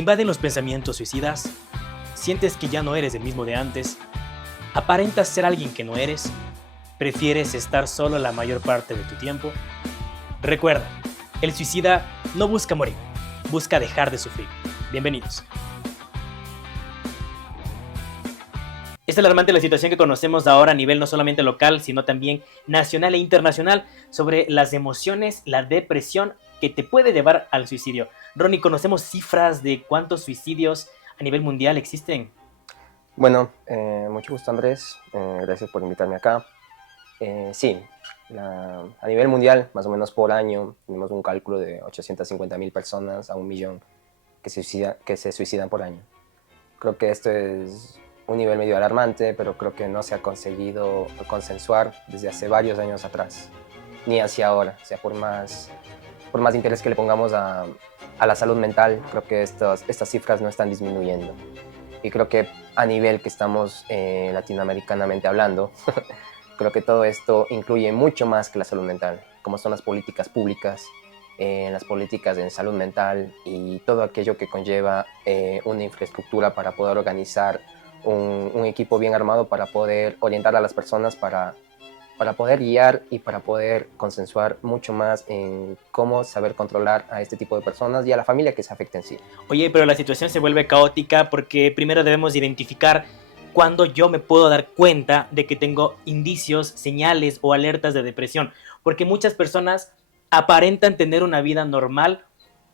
invaden los pensamientos suicidas? ¿Sientes que ya no eres el mismo de antes? ¿Aparentas ser alguien que no eres? ¿Prefieres estar solo la mayor parte de tu tiempo? Recuerda, el suicida no busca morir, busca dejar de sufrir. Bienvenidos. Es alarmante la situación que conocemos ahora a nivel no solamente local, sino también nacional e internacional sobre las emociones, la depresión que te puede llevar al suicidio. Ronnie, ¿conocemos cifras de cuántos suicidios a nivel mundial existen? Bueno, mucho gusto Andrés, gracias por invitarme acá. Sí, a nivel mundial, más o menos por año, tenemos un cálculo de 850.000 personas a 1 millón que se suicidan por año. Creo que esto es un nivel medio alarmante, pero creo que no se ha conseguido consensuar desde hace varios años atrás, ni hacia ahora. O sea, por más interés que le pongamos a la salud mental, creo que estas cifras no están disminuyendo. Y creo que a nivel que estamos latinoamericanamente hablando, creo que todo esto incluye mucho más que la salud mental, como son las políticas públicas, las políticas en salud mental y todo aquello que conlleva una infraestructura para poder organizar un equipo bien armado para poder orientar a las personas, para poder guiar y para poder consensuar mucho más en cómo saber controlar a este tipo de personas y a la familia que se afecta en sí. Oye, pero la situación se vuelve caótica porque primero debemos identificar cuándo yo me puedo dar cuenta de que tengo indicios, señales o alertas de depresión. Porque muchas personas aparentan tener una vida normal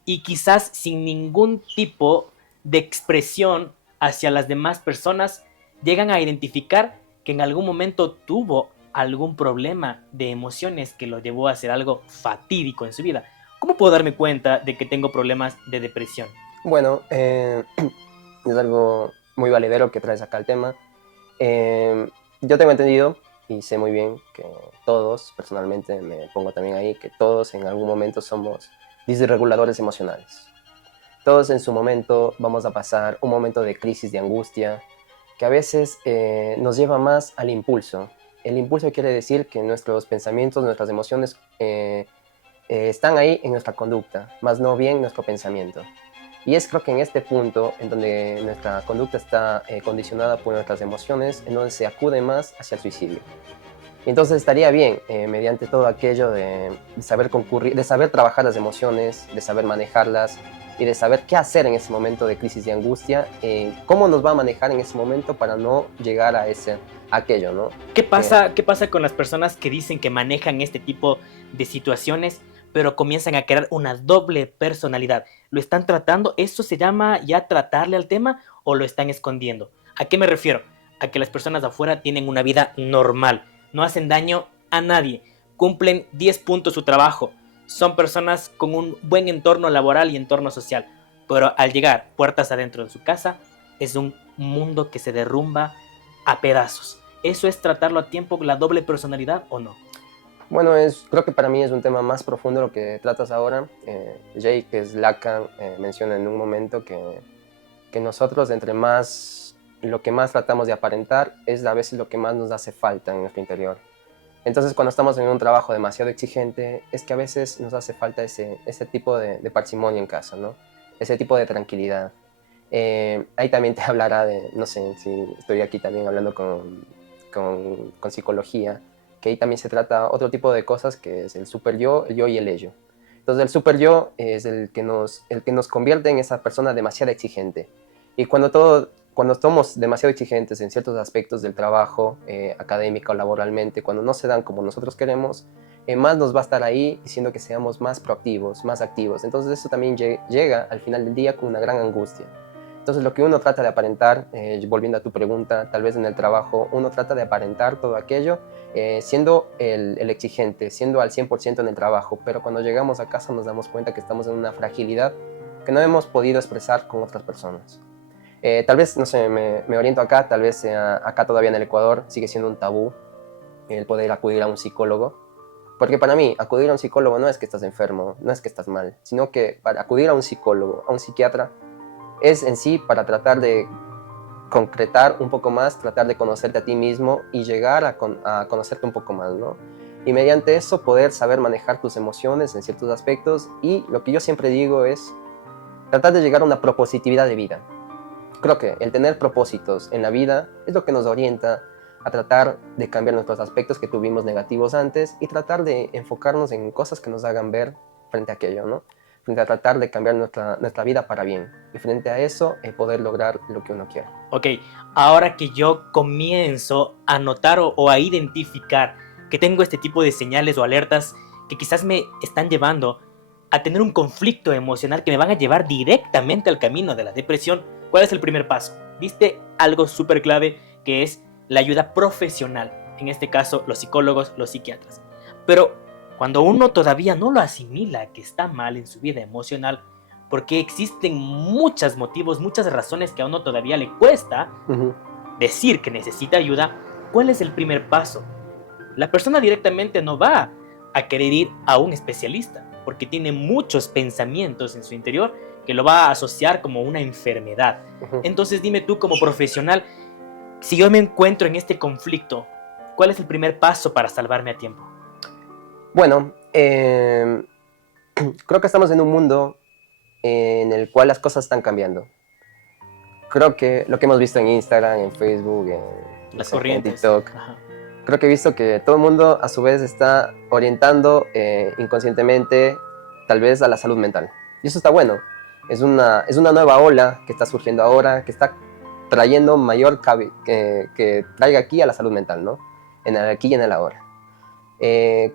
y quizás sin ningún tipo de expresión hacia las demás personas llegan a identificar que en algún momento tuvo algún problema de emociones que lo llevó a hacer algo fatídico en su vida. ¿Cómo puedo darme cuenta de que tengo problemas de depresión? Bueno, es algo muy valedero que traes acá el tema. Yo tengo entendido y sé muy bien que todos, personalmente me pongo también ahí, que todos en algún momento somos disreguladores emocionales. Todos en su momento vamos a pasar un momento de crisis, de angustia, que a veces nos lleva más al impulso. El impulso quiere decir que nuestros pensamientos, nuestras emociones están ahí en nuestra conducta, más no bien nuestro pensamiento. Y es creo que en este punto, en donde nuestra conducta está condicionada por nuestras emociones, en donde se acude más hacia el suicidio. Y entonces estaría bien, mediante todo aquello de saber concurrir, de saber trabajar las emociones, de saber manejarlas y de saber qué hacer en ese momento de crisis y angustia, cómo nos va a manejar en ese momento para no llegar a aquello, ¿no? ¿Qué pasa con las personas que dicen que manejan este tipo de situaciones, pero comienzan a crear una doble personalidad? ¿Lo están tratando? ¿Eso se llama ya tratarle al tema o lo están escondiendo? ¿A qué me refiero? A que las personas de afuera tienen una vida normal, no hacen daño a nadie, cumplen 10 puntos su trabajo, son personas con un buen entorno laboral y entorno social, pero al llegar puertas adentro de su casa, es un mundo que se derrumba a pedazos. ¿Eso es tratarlo a tiempo, la doble personalidad o no? Bueno, creo que para mí es un tema más profundo lo que tratas ahora. Jake Lacan menciona en un momento que nosotros lo que más tratamos de aparentar es a veces lo que más nos hace falta en nuestro interior. Entonces cuando estamos en un trabajo demasiado exigente es que a veces nos hace falta ese tipo de parsimonia en casa, ¿no? Ese tipo de tranquilidad. Ahí también te hablará de, no sé, si estoy aquí también hablando con psicología, que ahí también se trata otro tipo de cosas que es el super yo, el yo y el ello. Entonces el super yo es el que nos convierte en esa persona demasiado exigente. Y cuando somos demasiado exigentes en ciertos aspectos del trabajo, académico o laboralmente, cuando no se dan como nosotros queremos, más nos va a estar ahí diciendo que seamos más proactivos, más activos. Entonces eso también llega al final del día con una gran angustia. Entonces lo que uno trata de aparentar, volviendo a tu pregunta, tal vez en el trabajo uno trata de aparentar todo aquello siendo el exigente, siendo al 100% en el trabajo, pero cuando llegamos a casa nos damos cuenta que estamos en una fragilidad que no hemos podido expresar con otras personas. Tal vez, no sé, me oriento acá, tal vez acá todavía en el Ecuador sigue siendo un tabú el poder acudir a un psicólogo, porque para mí acudir a un psicólogo no es que estás enfermo, no es que estás mal, sino que para acudir a un psicólogo, a un psiquiatra, es en sí para tratar de concretar un poco más, tratar de conocerte a ti mismo y llegar a conocerte un poco más, ¿no? Y mediante eso poder saber manejar tus emociones en ciertos aspectos. Y lo que yo siempre digo es tratar de llegar a una propositividad de vida. Creo que el tener propósitos en la vida es lo que nos orienta a tratar de cambiar nuestros aspectos que tuvimos negativos antes y tratar de enfocarnos en cosas que nos hagan ver frente a aquello, ¿no? Frente a tratar de cambiar nuestra vida para bien. Y frente a eso, poder lograr lo que uno quiere. Ok, ahora que yo comienzo a notar o a identificar que tengo este tipo de señales o alertas que quizás me están llevando a tener un conflicto emocional que me van a llevar directamente al camino de la depresión, ¿cuál es el primer paso? Viste algo súper clave que es la ayuda profesional, en este caso los psicólogos, los psiquiatras. Pero cuando uno todavía no lo asimila que está mal en su vida emocional, porque existen muchos motivos, muchas razones que a uno todavía le cuesta decir que necesita ayuda, ¿cuál es el primer paso? La persona directamente no va a querer ir a un especialista porque tiene muchos pensamientos en su interior que lo va a asociar como una enfermedad. Entonces dime tú como profesional, si yo me encuentro en este conflicto, ¿cuál es el primer paso para salvarme a tiempo? Bueno, creo que estamos en un mundo en el cual las cosas están cambiando. Creo que lo que hemos visto en Instagram, en Facebook, en TikTok, creo que he visto que todo el mundo a su vez está orientando inconscientemente tal vez a la salud mental. Y eso está bueno. Es una nueva ola que está surgiendo ahora, que está trayendo mayor que traiga aquí a la salud mental, ¿no? En el aquí y en el ahora.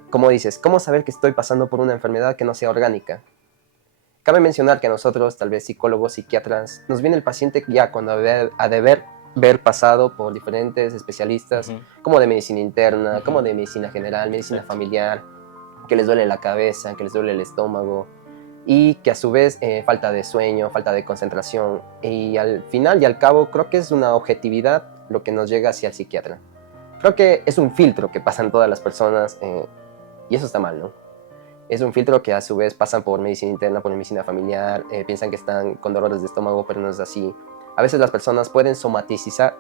Como dices, ¿cómo saber que estoy pasando por una enfermedad que no sea orgánica? Cabe mencionar que a nosotros, tal vez psicólogos, psiquiatras, nos viene el paciente ya cuando ha de ver pasado por diferentes especialistas, como de medicina interna, como de medicina general, medicina familiar, que les duele la cabeza, que les duele el estómago, y que a su vez falta de sueño, falta de concentración, y al final y al cabo creo que es una objetividad lo que nos llega hacia el psiquiatra. Creo que es un filtro que pasan todas las personas, y eso está mal, ¿no? Es un filtro que a su vez pasan por medicina interna, por medicina familiar, piensan que están con dolores de estómago, pero no es así. A veces las personas pueden somatizar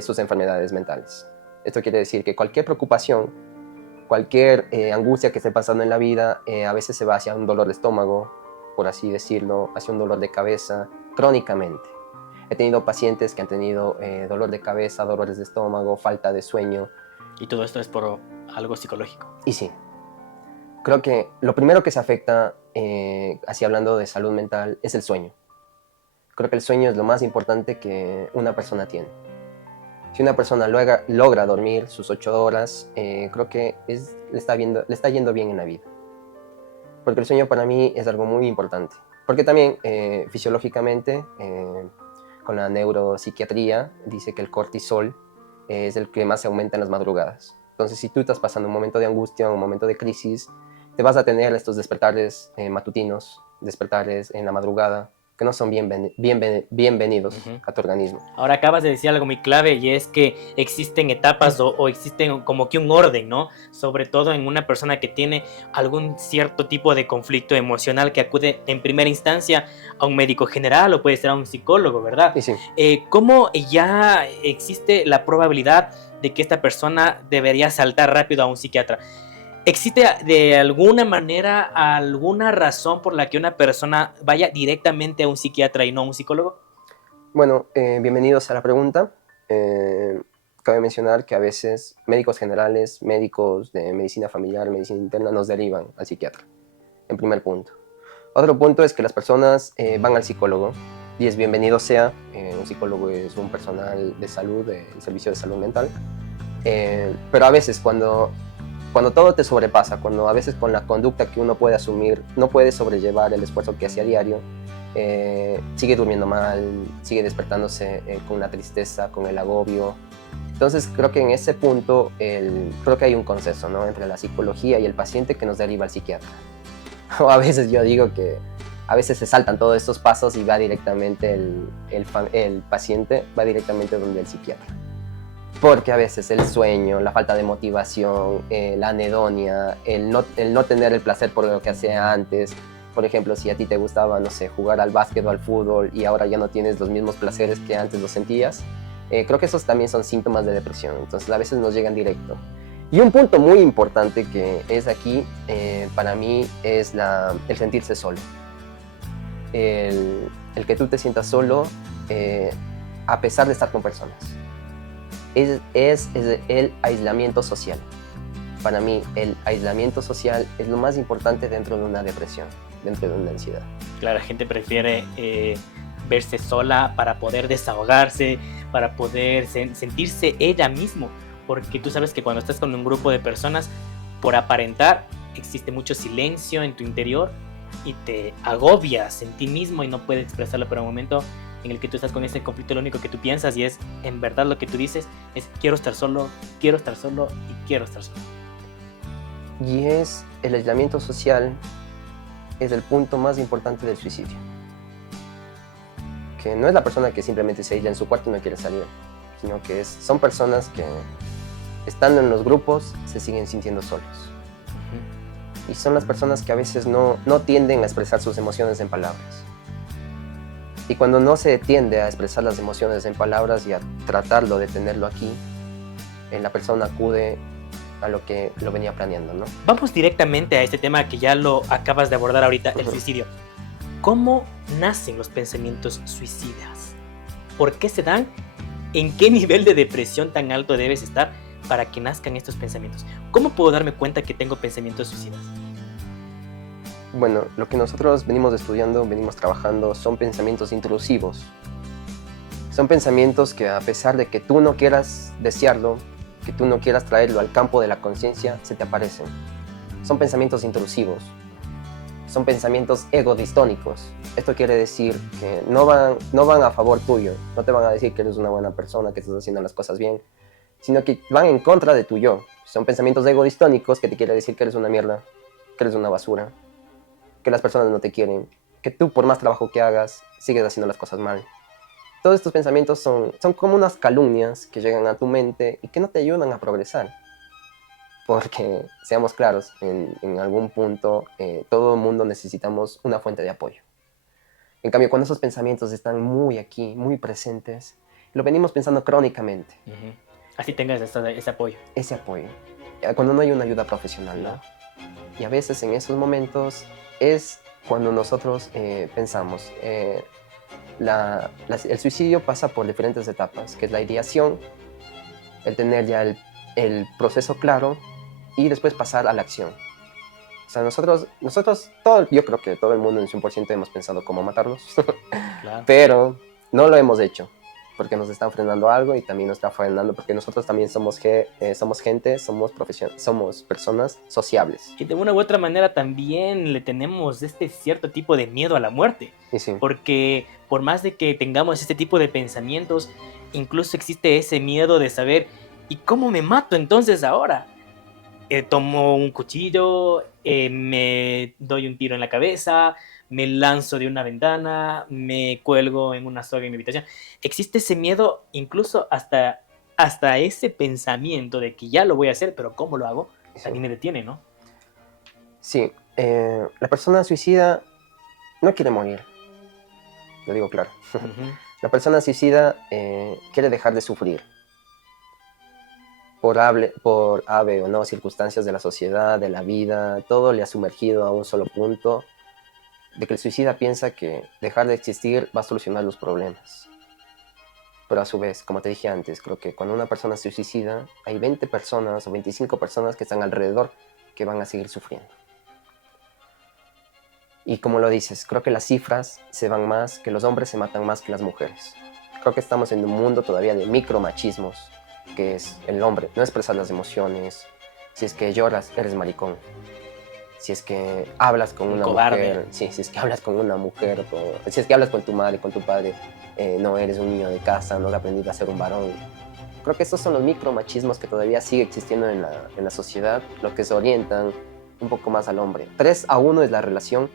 sus enfermedades mentales. Esto quiere decir que cualquier preocupación, cualquier angustia que esté pasando en la vida, a veces se va hacia un dolor de estómago, por así decirlo, hacia un dolor de cabeza, crónicamente. He tenido pacientes que han tenido dolor de cabeza, dolores de estómago, falta de sueño. Y todo esto es por algo psicológico. Y sí. Creo que lo primero que se afecta, así hablando de salud mental, es el sueño. Creo que el sueño es lo más importante que una persona tiene. Si una persona logra dormir sus 8 horas, creo que le está yendo bien en la vida. Porque el sueño para mí es algo muy importante. Porque también fisiológicamente, con la neuropsiquiatría, dice que el cortisol es el que más se aumenta en las madrugadas. Entonces, si tú estás pasando un momento de angustia, un momento de crisis, te vas a tener estos despertares matutinos, despertares en la madrugada, que no son bienvenidos a tu organismo. Ahora acabas de decir algo muy clave y es que existen etapas o existen como que un orden, ¿no? Sobre todo en una persona que tiene algún cierto tipo de conflicto emocional que acude en primera instancia a un médico general o puede ser a un psicólogo, ¿verdad? Sí. ¿Cómo ya existe la probabilidad de que esta persona debería saltar rápido a un psiquiatra? ¿Existe de alguna manera alguna razón por la que una persona vaya directamente a un psiquiatra y no a un psicólogo? Bueno, bienvenidos a la pregunta. Cabe mencionar que a veces médicos generales, médicos de medicina familiar, medicina interna, nos derivan al psiquiatra, en primer punto. Otro punto es que las personas van al psicólogo y es bienvenido sea. Un psicólogo es un personal de salud, del servicio de salud mental. Pero a veces cuando todo te sobrepasa, cuando a veces con la conducta que uno puede asumir no puede sobrellevar el esfuerzo que hace a diario, sigue durmiendo mal, sigue despertándose con una tristeza, con el agobio. Entonces creo que en ese punto creo que hay un consenso, ¿no?, entre la psicología y el paciente que nos deriva al psiquiatra. O a veces yo digo que a veces se saltan todos estos pasos y va directamente el paciente va directamente donde el psiquiatra. Porque a veces el sueño, la falta de motivación, la anedonia, el no tener el placer por lo que hacía antes. Por ejemplo, si a ti te gustaba, no sé, jugar al básquet o al fútbol y ahora ya no tienes los mismos placeres que antes los sentías, creo que esos también son síntomas de depresión. Entonces a veces nos llegan directo. Y un punto muy importante que es aquí, para mí, es el sentirse solo. el que tú te sientas solo a pesar de estar con personas. Es el aislamiento social. Para mí, el aislamiento social es lo más importante dentro de una depresión, dentro de una ansiedad. Claro, la gente prefiere verse sola para poder desahogarse, para poder sentirse ella misma, porque tú sabes que cuando estás con un grupo de personas, por aparentar, existe mucho silencio en tu interior y te agobias en ti mismo y no puedes expresarlo, pero en un momento en el que tú estás con ese conflicto, lo único que tú piensas y es, en verdad lo que tú dices es, quiero estar solo y quiero estar solo. Y es el aislamiento social, es el punto más importante del suicidio. Que no es la persona que simplemente se aísla en su cuarto y no quiere salir, sino que son personas que, estando en los grupos, se siguen sintiendo solos. Y son las personas que a veces no tienden a expresar sus emociones en palabras. Y cuando no se tiende a expresar las emociones en palabras y a tratarlo de tenerlo aquí, la persona acude a lo que lo venía planeando, ¿no? Vamos directamente a este tema que ya lo acabas de abordar ahorita, el suicidio. ¿Cómo nacen los pensamientos suicidas? ¿Por qué se dan? ¿En qué nivel de depresión tan alto debes estar para que nazcan estos pensamientos? ¿Cómo puedo darme cuenta que tengo pensamientos suicidas? Bueno, lo que nosotros venimos estudiando, venimos trabajando, son pensamientos intrusivos. Son pensamientos que, a pesar de que tú no quieras desearlo, que tú no quieras traerlo al campo de la conciencia, se te aparecen. Son pensamientos intrusivos. Son pensamientos egodistónicos. Esto quiere decir que no van a favor tuyo, no te van a decir que eres una buena persona, que estás haciendo las cosas bien, sino que van en contra de tu yo. Son pensamientos egodistónicos que te quiere decir que eres una mierda, que eres una basura, que las personas no te quieren, que tú por más trabajo que hagas, sigues haciendo las cosas mal. Todos estos pensamientos son como unas calumnias que llegan a tu mente y que no te ayudan a progresar. Porque, seamos claros, en algún punto todo el mundo necesitamos una fuente de apoyo. En cambio, cuando esos pensamientos están muy aquí, muy presentes, lo venimos pensando crónicamente. Así tengas ese apoyo. Ese apoyo. Cuando no hay una ayuda profesional, ¿no? Y a veces en esos momentos es cuando nosotros pensamos. El suicidio pasa por diferentes etapas, que es la ideación, el tener ya el proceso claro y después pasar a la acción. O sea, nosotros yo creo que todo el mundo en su 100% hemos pensado cómo matarnos, Claro. pero no lo hemos hecho, porque nos están frenando algo y también nos está frenando porque nosotros también somos gente, somos personas sociables. Y de una u otra manera también le tenemos este cierto tipo de miedo a la muerte. Y sí. Porque por más de que tengamos este tipo de pensamientos, incluso existe ese miedo de saber, ¿y cómo me mato entonces ahora? Tomo un cuchillo, me doy un tiro en la cabeza, me lanzo de una ventana, me cuelgo en una soga en mi habitación. Existe ese miedo, incluso hasta ese pensamiento de que ya lo voy a hacer, pero ¿cómo lo hago? Sí. También me detiene, ¿no? Sí, la persona suicida no quiere morir, lo digo claro. La persona suicida quiere dejar de sufrir. Por ave o no circunstancias de la sociedad, de la vida, todo le ha sumergido a un solo punto de que el suicida piensa que dejar de existir va a solucionar los problemas. Pero a su vez, como te dije antes, creo que cuando una persona se suicida, hay 20 personas o 25 personas que están alrededor que van a seguir sufriendo. Y como lo dices, creo que las cifras se van más, que los hombres se matan más que las mujeres. Creo que estamos en un mundo todavía de micromachismos, que es el hombre no expresar las emociones. Si es que lloras, eres maricón. Si es que hablas con una mujer, si es que hablas con una mujer, si es que hablas con tu madre, con tu padre, no eres un niño de casa, no has aprendido a ser un varón. Creo que estos son los micromachismos que todavía sigue existiendo en la sociedad, lo que se orientan un poco más al hombre. 3-1 es la relación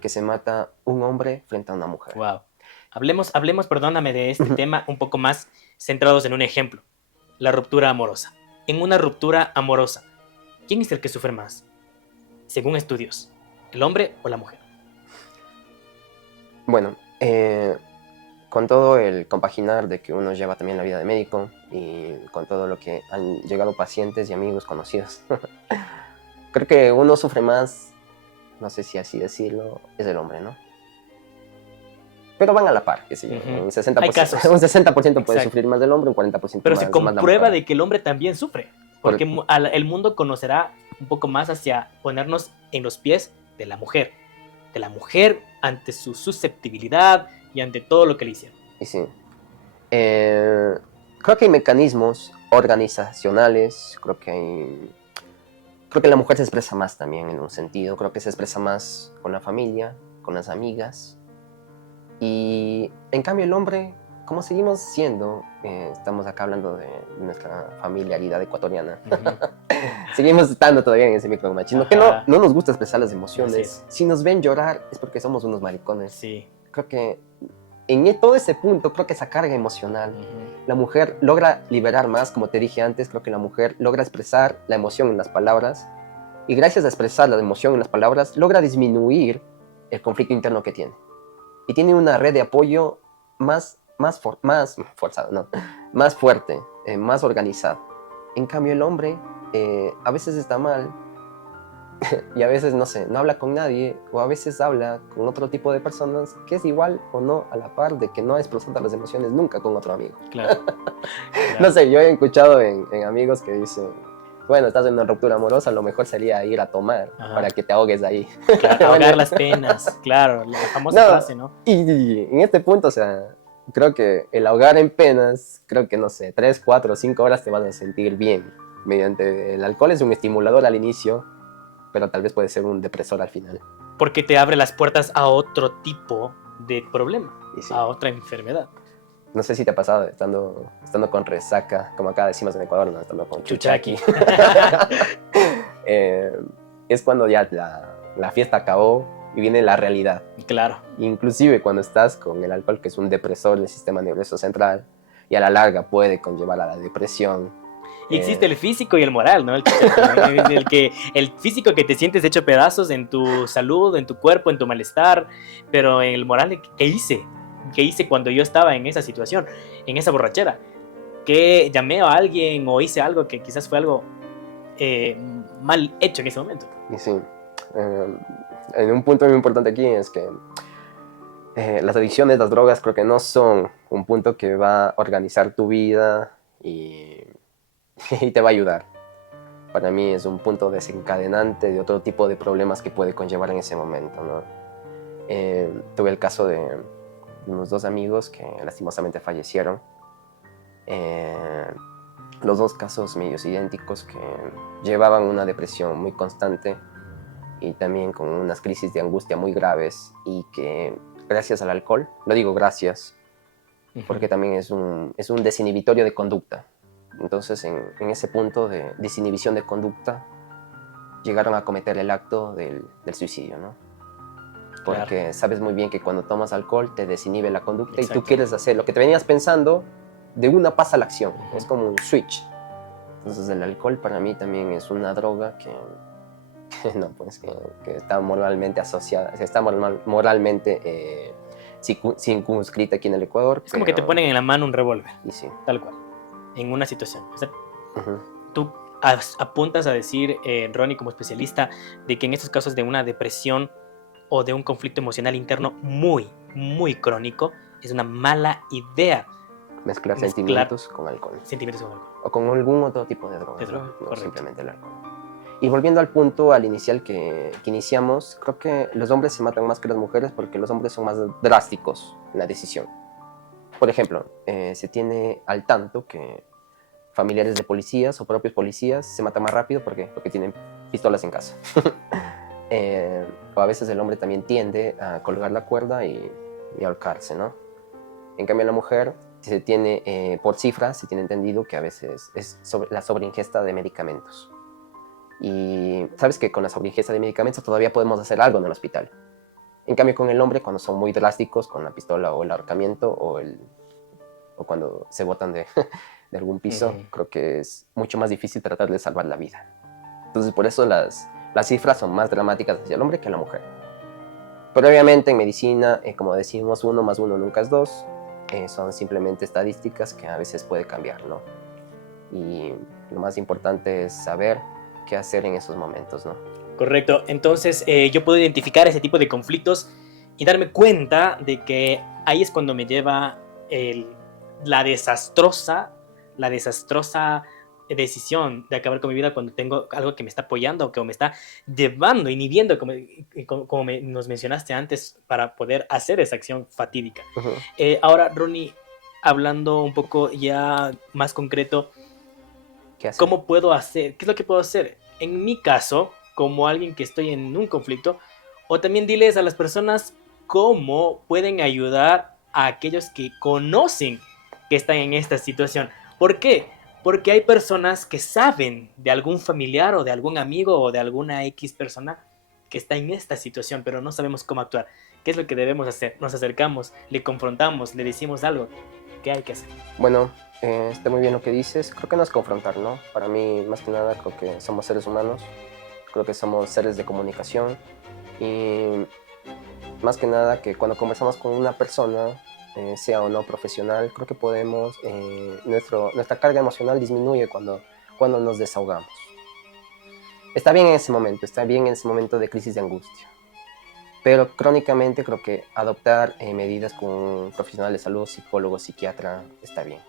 que se mata un hombre frente a una mujer. Wow. Hablemos, perdóname, de este tema un poco más centrados en un ejemplo. La ruptura amorosa. En una ruptura amorosa, ¿quién es el que sufre más? Según estudios, ¿el hombre o la mujer? Bueno, con todo el compaginar de que uno lleva también la vida de médico y con todo lo que han llegado pacientes y amigos conocidos, creo que uno sufre más, no sé si así decirlo, es el hombre, ¿no? pero van a la par, que sí, Ujú. un 60%, Hay casos. un 60% puede Exacto. sufrir más del hombre, un 40% Pero más, se más la comprueba mujer. de que el hombre también sufre, porque el mundo conocerá un poco más hacia ponernos en los pies de la mujer ante su susceptibilidad y ante todo lo que le hicieron. Y sí. Creo que hay mecanismos organizacionales, creo que la mujer se expresa más también en un sentido, creo que se expresa más con la familia, con las amigas, y en cambio el hombre, como seguimos siendo, estamos acá hablando de nuestra familiaridad ecuatoriana, seguimos estando todavía en ese micromachismo, que no nos gusta expresar las emociones. Si nos ven llorar es porque somos unos maricones. Sí. Creo que en todo ese punto, creo que esa carga emocional, la mujer logra liberar más, como te dije antes, creo que la mujer logra expresar la emoción en las palabras, y gracias a expresar la emoción en las palabras, logra disminuir el conflicto interno que tiene. Y tiene una red de apoyo más forzada, no, más fuerte, más organizada. En cambio, el hombre a veces está mal, y a veces, no sé, no habla con nadie, o a veces habla con otro tipo de personas que es igual o no a la par de que no ha expresado las emociones nunca con otro amigo. Claro. No sé, yo he escuchado en amigos que dicen, bueno, estás en una ruptura amorosa, lo mejor sería ir a tomar para que te ahogues ahí. Claro, ahogar las penas, claro, la famosa frase, ¿no? Y en este punto, o sea, creo que el ahogar en penas, creo que, no sé, 3, 4, 5 horas te vas a sentir bien. Mediante el alcohol es un estimulador al inicio, pero tal vez puede ser un depresor al final. Porque te abre las puertas a otro tipo de problema, sí, a otra enfermedad. No sé si te ha pasado estando con resaca, como acá decimos en Ecuador, ¿no? Estando con chuchaqui. Es cuando ya la fiesta acabó y viene la realidad. Claro. Inclusive cuando estás con el alcohol, que es un depresor del sistema nervioso central, y a la larga puede conllevar a la depresión. Y existe el físico y el moral, ¿no? El físico que te sientes hecho pedazos en tu salud, en tu cuerpo, en tu malestar, pero en el moral, ¿qué hice? ¿Qué hice cuando yo estaba en esa situación, en esa borrachera? ¿Qué llamé a alguien o hice algo que quizás fue algo mal hecho en ese momento? Y sí, en un punto muy importante aquí es que las adicciones, las drogas, creo que no son un punto que va a organizar tu vida y te va a ayudar. Para mí es un punto desencadenante de otro tipo de problemas que puede conllevar en ese momento, ¿no? Tuve el caso de unos 2 amigos que lastimosamente fallecieron. Los 2 casos medios idénticos, que llevaban una depresión muy constante y también con unas crisis de angustia muy graves, y que gracias al alcohol, lo digo gracias, porque también es un desinhibitorio de conducta. Entonces, en ese punto de desinhibición de conducta, llegaron a cometer el acto del suicidio, ¿no? Porque claro, sabes muy bien que cuando tomas alcohol te desinhibe la conducta. Exacto. Y tú quieres hacer lo que te venías pensando, de una pasa a la acción. Es como un switch. Entonces, el alcohol para mí también es una droga que no, pues, que está moralmente asociada, está moralmente circunscrita aquí en el Ecuador. Es como que te ponen en la mano un revólver. Y sí. Tal cual. En una situación. O sea, tú apuntas a decir, Ronnie, como especialista, de que en estos casos de una depresión o de un conflicto emocional interno muy, muy crónico, es una mala idea mezclar sentimientos con alcohol. Sentimientos con alcohol. O con algún otro tipo de droga. No simplemente el alcohol. Y volviendo al punto, al inicial que iniciamos, creo que los hombres se matan más que las mujeres porque los hombres son más drásticos en la decisión. Por ejemplo, se tiene al tanto que familiares de policías o propios policías se matan más rápido porque tienen pistolas en casa. O a veces el hombre también tiende a colgar la cuerda y ahorcarse, ¿no? En cambio, la mujer se tiene, por cifras, se tiene entendido que a veces es la sobreingesta de medicamentos. Y sabes que con la sobreingesta de medicamentos todavía podemos hacer algo en el hospital. En cambio, con el hombre, cuando son muy drásticos, con la pistola o el ahorcamiento o cuando se botan de algún piso, creo que es mucho más difícil tratar de salvar la vida. Entonces, por eso las cifras son más dramáticas hacia el hombre que la mujer. Pero obviamente en medicina, como decimos, 1 más 1 nunca es 2. Son simplemente estadísticas que a veces puede cambiar, ¿no? Y lo más importante es saber qué hacer en esos momentos, ¿no? Correcto. Entonces, yo puedo identificar ese tipo de conflictos y darme cuenta de que ahí es cuando me lleva la desastrosa decisión de acabar con mi vida cuando tengo algo que me está apoyando o que me está llevando, inhibiendo, como nos mencionaste antes, para poder hacer esa acción fatídica. Ujú. Ahora, Ronnie, hablando un poco ya más concreto, ¿Qué hacer? ¿cómo puedo hacer? ¿Qué es lo que puedo hacer? En mi caso, como alguien que estoy en un conflicto, o también diles a las personas cómo pueden ayudar a aquellos que conocen que están en esta situación. ¿Por qué? Porque hay personas que saben de algún familiar o de algún amigo o de alguna X persona que está en esta situación, pero no sabemos cómo actuar. ¿Qué es lo que debemos hacer? Nos acercamos, le confrontamos, le decimos algo. ¿Qué hay que hacer? Bueno, está muy bien lo que dices. Creo que no es confrontar, ¿no? Para mí, más que nada, creo que somos seres humanos. Creo que somos seres de comunicación. Y más que nada que cuando conversamos con una persona, sea o no profesional, creo que podemos, nuestra carga emocional disminuye cuando nos desahogamos. Está bien en ese momento de crisis de angustia. Pero crónicamente creo que adoptar medidas con un profesional de salud, psicólogo, psiquiatra, está bien.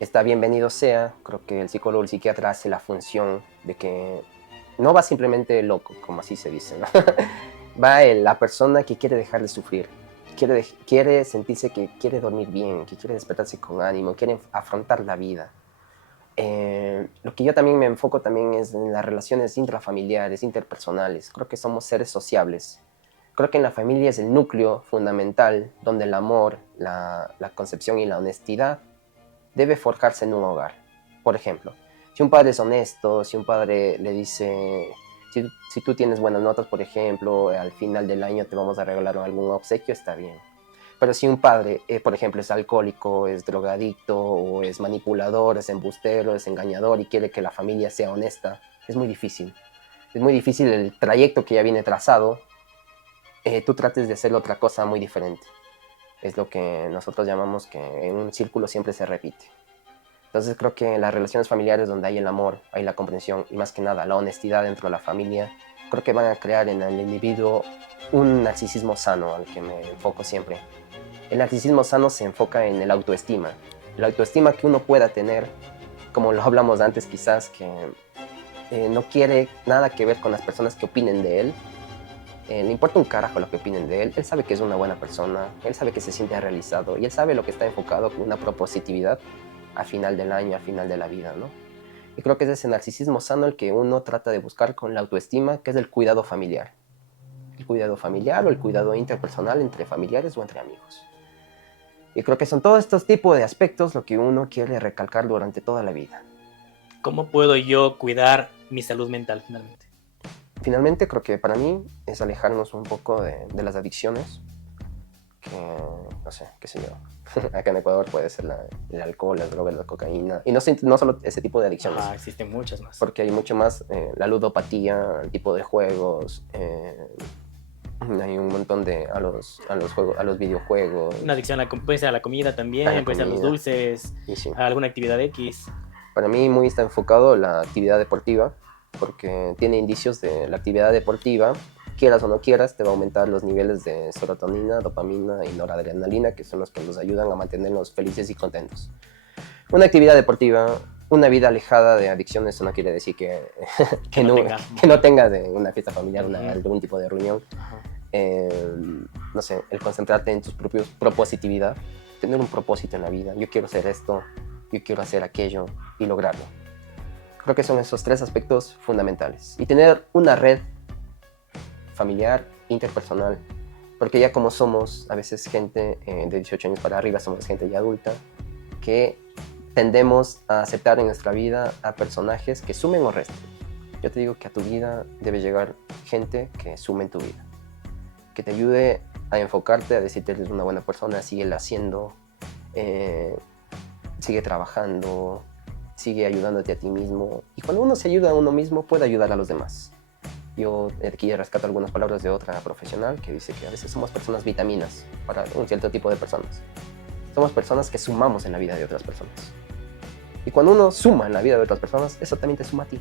Está bienvenido sea, creo que el psicólogo o el psiquiatra hace la función de que no va simplemente loco, como así se dice, ¿no? Va la persona que quiere dejar de sufrir, quiere sentirse que quiere dormir bien, que quiere despertarse con ánimo, quiere afrontar la vida. Lo que yo también me enfoco también es en las relaciones intrafamiliares, interpersonales. Creo que somos seres sociables. Creo que en la familia es el núcleo fundamental donde el amor, la concepción y la honestidad debe forjarse en un hogar. Por ejemplo, si un padre es honesto, si un padre le dice, si tú tienes buenas notas, por ejemplo, al final del año te vamos a regalar algún obsequio, está bien. Pero si un padre, por ejemplo, es alcohólico, es drogadicto, o es manipulador, es embustero, es engañador y quiere que la familia sea honesta, es muy difícil. Es muy difícil el trayecto que ya viene trazado, tú trates de hacer otra cosa muy diferente. Es lo que nosotros llamamos que en un círculo siempre se repite. Entonces creo que en las relaciones familiares donde hay el amor, hay la comprensión y más que nada la honestidad dentro de la familia, creo que van a crear en el individuo un narcisismo sano al que me enfoco siempre. El narcisismo sano se enfoca en el autoestima. La autoestima que uno pueda tener, como lo hablamos antes quizás, que no quiere nada que ver con las personas que opinen de él. Le importa un carajo lo que opinen de él. Él sabe que es una buena persona, él sabe que se siente realizado y él sabe lo que está enfocado con una propositividad a final del año, a final de la vida, ¿no? Y creo que es ese narcisismo sano el que uno trata de buscar con la autoestima, que es el cuidado familiar. El cuidado familiar o el cuidado interpersonal entre familiares o entre amigos. Y creo que son todos estos tipos de aspectos lo que uno quiere recalcar durante toda la vida. ¿Cómo puedo yo cuidar mi salud mental finalmente? Finalmente, creo que para mí es alejarnos un poco de las adicciones, que no sé, qué sé yo. Acá en Ecuador puede ser el alcohol, las drogas, la cocaína. Y no solo ese tipo de adicciones. Existen muchas más. Porque hay mucho más, la ludopatía, el tipo de juegos, hay un montón a los videojuegos. Una adicción puede ser a la comida también, puede ser a los dulces, sí. a alguna actividad X. Para mí muy está enfocado la actividad deportiva, porque tiene indicios de la actividad deportiva, quieras o no quieras, te va a aumentar los niveles de serotonina, dopamina y noradrenalina, que son los que nos ayudan a mantenernos felices y contentos. Una actividad deportiva, una vida alejada de adicciones, eso no quiere decir que no tengas una fiesta familiar, algún tipo de reunión. No sé, el concentrarte en tus propios propositividad, tener un propósito en la vida. Yo quiero hacer esto, yo quiero hacer aquello y lograrlo. Creo que son esos tres aspectos fundamentales. Y tener una red familiar, interpersonal, porque ya como somos a veces gente de 18 años para arriba, somos gente ya adulta, que tendemos a aceptar en nuestra vida a personajes que sumen o resten. Yo te digo que a tu vida debe llegar gente que sume en tu vida, que te ayude a enfocarte, a decirte eres una buena persona, síguela haciendo, sigue trabajando, sigue ayudándote a ti mismo. Y cuando uno se ayuda a uno mismo, puede ayudar a los demás. Yo aquí rescato algunas palabras de otra profesional que dice que a veces somos personas vitaminas para un cierto tipo de personas. Somos personas que sumamos en la vida de otras personas. Y cuando uno suma en la vida de otras personas, eso también te suma a ti.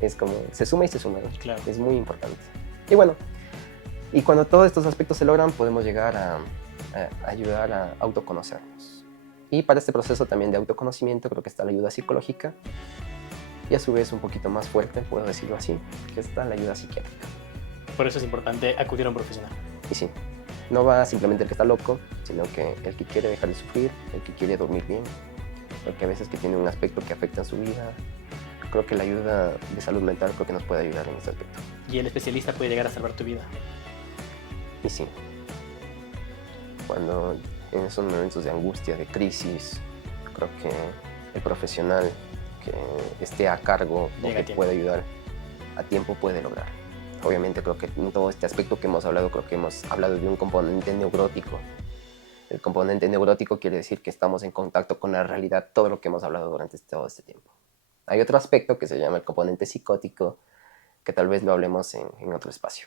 Es como, se suma y se suma, ¿no? Claro. Es muy importante. Y bueno, Y cuando todos estos aspectos se logran, podemos llegar a ayudar a autoconocernos. Y para este proceso también de autoconocimiento creo que está la ayuda psicológica y a su vez un poquito más fuerte, puedo decirlo así, que está la ayuda psiquiátrica. Por eso es importante acudir a un profesional. Y sí, no va simplemente el que está loco, sino que el que quiere dejar de sufrir, el que quiere dormir bien, el que a veces que tiene un aspecto que afecta en su vida. Creo que la ayuda de salud mental creo que nos puede ayudar en este aspecto. Y el especialista puede llegar a salvar tu vida. Y sí, cuando en esos momentos de angustia, de crisis, creo que el profesional que esté a cargo o Llega a que tiempo. pueda ayudar a tiempo puede lograr. Obviamente creo que en todo este aspecto que hemos hablado, creo que hemos hablado de un componente neurótico. El componente neurótico quiere decir que estamos en contacto con la realidad, todo lo que hemos hablado durante todo este tiempo. Hay otro aspecto que se llama el componente psicótico, que tal vez lo hablemos en otro espacio.